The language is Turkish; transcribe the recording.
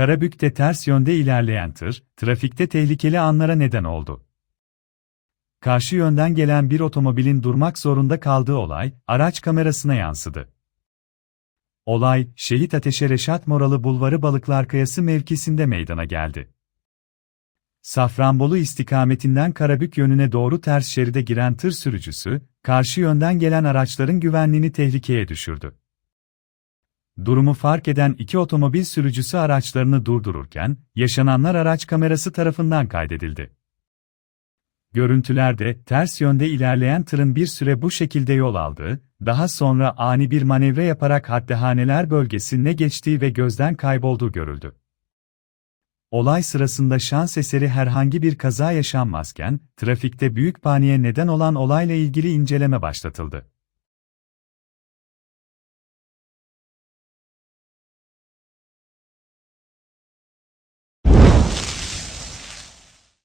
Karabük'te ters yönde ilerleyen tır, trafikte tehlikeli anlara neden oldu. Karşı yönden gelen bir otomobilin durmak zorunda kaldığı olay, araç kamerasına yansıdı. Olay, Şehit Ateşe Reşat Moralı Bulvarı Balıklarkayası mevkisinde meydana geldi. Safranbolu istikametinden Karabük yönüne doğru ters şeride giren tır sürücüsü, karşı yönden gelen araçların güvenliğini tehlikeye düşürdü. Durumu fark eden iki otomobil sürücüsü araçlarını durdururken, yaşananlar araç kamerası tarafından kaydedildi. Görüntülerde, ters yönde ilerleyen tırın bir süre bu şekilde yol aldığı, daha sonra ani bir manevra yaparak Haddehaneler bölgesine geçtiği ve gözden kaybolduğu görüldü. Olay sırasında şans eseri herhangi bir kaza yaşanmazken, trafikte büyük paniğe neden olan olayla ilgili inceleme başlatıldı.